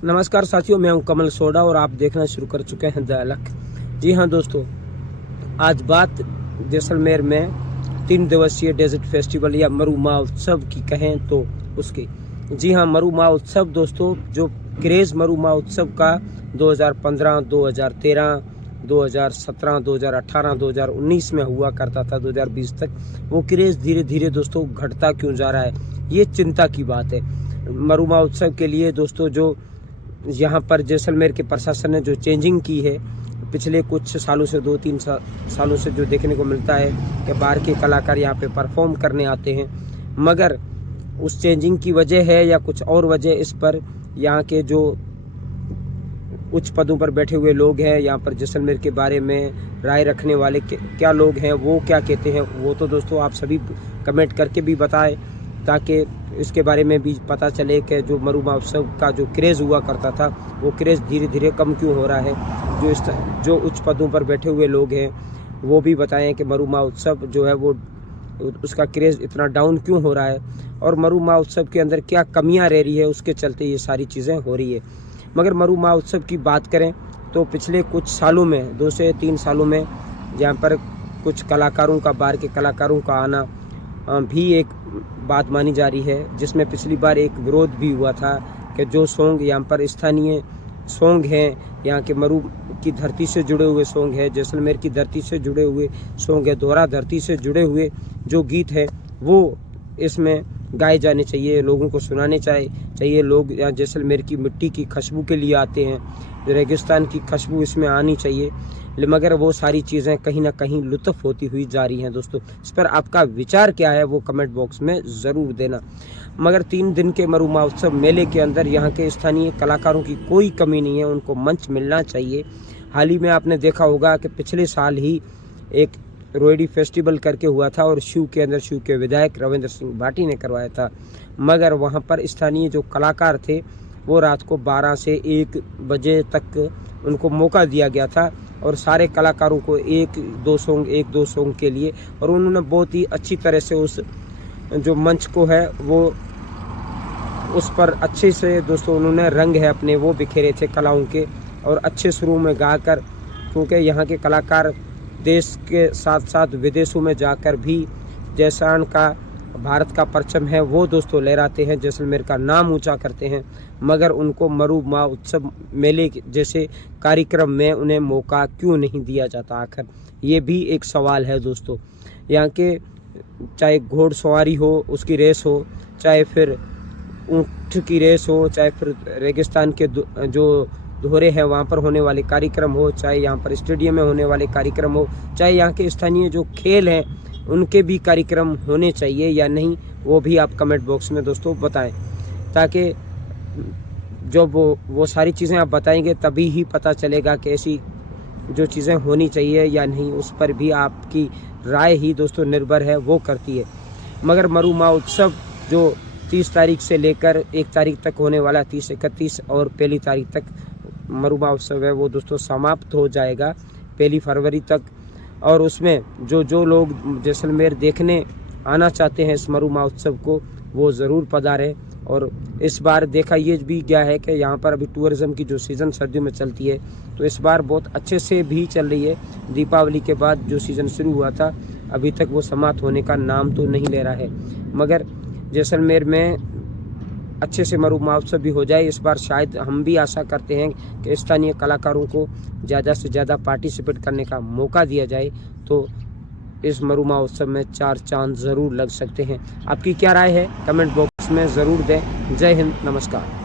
नमस्कार साथियों, मैं हूं कमल सोडा और आप देखना शुरू कर चुके हैं द अलख। जी हाँ दोस्तों, आज बात जैसलमेर में 3 दिवसीय डेजर्ट फेस्टिवल या मरु महोत्सव की कहें तो उसकी। जी हाँ, मरु महोत्सव दोस्तों, जो क्रेज़ मरु महोत्सव का 2015, 2013, 2017, 2018, 2019 में हुआ करता था, 2020 तक, वो क्रेज़ धीरे धीरे दोस्तों घटता क्यों जा रहा है, ये चिंता की बात है। मरु महोत्सव के लिए दोस्तों जो यहाँ पर जैसलमेर के प्रशासन ने जो चेंजिंग की है पिछले कुछ सालों से, 2-3 सालों से जो देखने को मिलता है कि बाहर के कलाकार यहाँ पे परफॉर्म करने आते हैं, मगर उस चेंजिंग की वजह है या कुछ और वजह, इस पर यहाँ के जो उच्च पदों पर बैठे हुए लोग हैं, यहाँ पर जैसलमेर के बारे में राय रखने वाले क्या लोग हैं, वो क्या कहते हैं, वो तो दोस्तों आप सभी कमेंट करके भी बताएं, ताकि इसके बारे में भी पता चले कि जो मरु महोत्सव का जो क्रेज़ हुआ करता था, वो क्रेज़ धीरे धीरे कम क्यों हो रहा है। जो उच्च पदों पर बैठे हुए लोग हैं वो भी बताएं कि मरु महोत्सव जो है वो उसका क्रेज़ इतना डाउन क्यों हो रहा है और मरु महोत्सव के अंदर क्या कमियां रह रही है, उसके चलते ये सारी चीज़ें हो रही है। मगर मरु महोत्सव की बात करें तो पिछले कुछ सालों में, 2 से 3 सालों में, यहाँ पर कुछ कलाकारों का, बाहर के कलाकारों का आना भी एक बात मानी जा रही है, जिसमें पिछली बार एक विरोध भी हुआ था कि जो सॉन्ग यहाँ पर स्थानीय सॉन्ग हैं, यहाँ के मरु की धरती से जुड़े हुए सॉन्ग है, जैसलमेर की धरती से जुड़े हुए सॉन्ग है, दोहरा धरती से जुड़े हुए जो गीत हैं वो इसमें गाए जाने चाहिए, लोगों को सुनाने चाहिए। लोग यहाँ जैसलमेर की मिट्टी की खुशबू के लिए आते हैं, रेगिस्तान की खुशबू इसमें आनी चाहिए, मगर वो सारी चीज़ें कहीं ना कहीं लुत्फ़ होती हुई जा रही हैं। दोस्तों, इस पर आपका विचार क्या है वो कमेंट बॉक्स में ज़रूर देना। मगर 3 दिन के मरु महोत्सव मेले के अंदर यहाँ के स्थानीय कलाकारों की कोई कमी नहीं है, उनको मंच मिलना चाहिए। हाल ही में आपने देखा होगा कि पिछले साल ही एक रोहिणी फेस्टिवल करके हुआ था और शिव के विधायक रविंद्र सिंह भाटी ने करवाया था, मगर वहाँ पर स्थानीय जो कलाकार थे वो रात को 12 से 1 बजे तक उनको मौका दिया गया था और सारे कलाकारों को एक दो सॉन्ग के लिए, और उन्होंने बहुत ही अच्छी तरह से उस जो मंच को है वो उस पर अच्छे से दोस्तों उन्होंने रंग है अपने वो बिखेरे थे कलाओं के, और अच्छे सुरों में गाकर, क्योंकि यहाँ के कलाकार देश के साथ साथ विदेशों में जाकर भी जैसान का, भारत का परचम है वो दोस्तों लहराते हैं, जैसलमेर का नाम ऊंचा करते हैं, मगर उनको मरु महोत्सव मेले जैसे कार्यक्रम में उन्हें मौका क्यों नहीं दिया जाता आखिर, ये भी एक सवाल है दोस्तों। यहाँ के चाहे घोड़सवारी हो उसकी रेस हो, चाहे फिर ऊँट की रेस हो, चाहे फिर रेगिस्तान के जो दोहरे हैं वहाँ पर होने वाले कार्यक्रम हो, चाहे यहाँ पर स्टेडियम में होने वाले कार्यक्रम हो, चाहे यहाँ के स्थानीय जो खेल हैं उनके भी कार्यक्रम होने चाहिए या नहीं, वो भी आप कमेंट बॉक्स में दोस्तों बताएं, ताकि जब वो सारी चीज़ें आप बताएंगे तभी ही पता चलेगा कि ऐसी जो चीज़ें होनी चाहिए या नहीं, उस पर भी आपकी राय ही दोस्तों निर्भर है, वो करती है। मगर मरु महोत्सव जो 30 तारीख से लेकर 1 तारीख तक होने वाला, 30, 31 और 1 तारीख तक मरु महोत्सव है वो दोस्तों समाप्त हो जाएगा 1 फरवरी तक, और उसमें जो लोग जैसलमेर देखने आना चाहते हैं इस मरु महोत्सव को, वो ज़रूर पधारें। और इस बार देखा ये भी गया है कि यहाँ पर अभी टूरिज़्म की जो सीज़न सर्दियों में चलती है तो इस बार बहुत अच्छे से भी चल रही है। दीपावली के बाद जो सीज़न शुरू हुआ था अभी तक वो समाप्त होने का नाम तो नहीं ले रहा है, मगर जैसलमेर में अच्छे से मरु महोत्सव भी हो जाए इस बार। शायद हम भी आशा करते हैं कि स्थानीय कलाकारों को ज़्यादा से ज़्यादा पार्टिसिपेट करने का मौका दिया जाए, तो इस मरु महोत्सव में 4 चांद ज़रूर लग सकते हैं। आपकी क्या राय है कमेंट बॉक्स में ज़रूर दें। जय हिंद, नमस्कार।